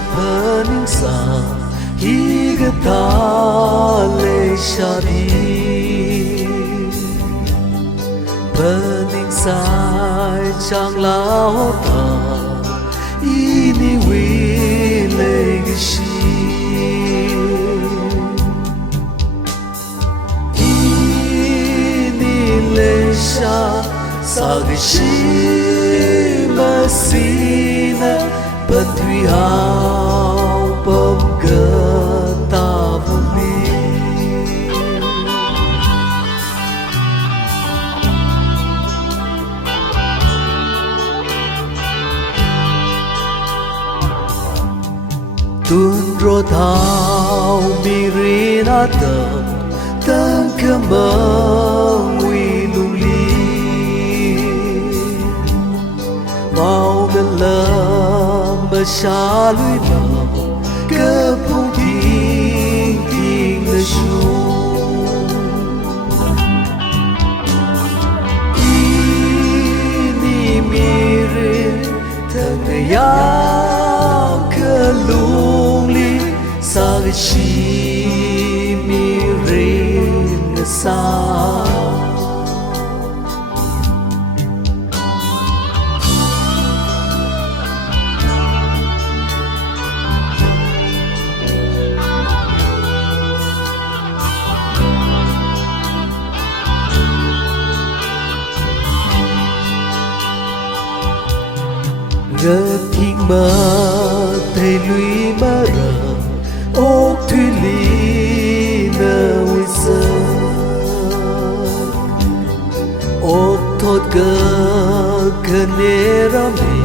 burning sun he gata shadi burning sai chang lao ta ini wi legacy ini lesha sagishi masina Patwi hao bom gata vuli Tun ro thao mirina tâm kemang wi luli mau gelam Sa lưới lòng cơ phong thiên thiên lệ xuống ini mirin thangaya cơ lung li sa chi mirin sa Ngơ thiên mơ thầy lũy mơ rờ ốc thủy lý nơ quy sơ ốc thốt cơ nê ra mê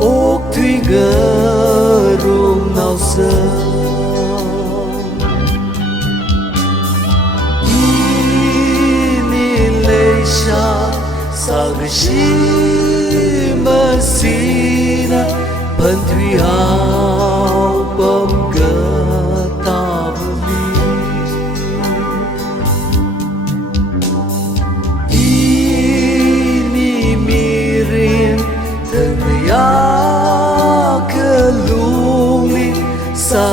ốc thủy ngơ rung nào sơ ini lê sha sa ghi shi mơ Sina Patwi hao bom gata vuli ini mirin thangaya ke lung li sa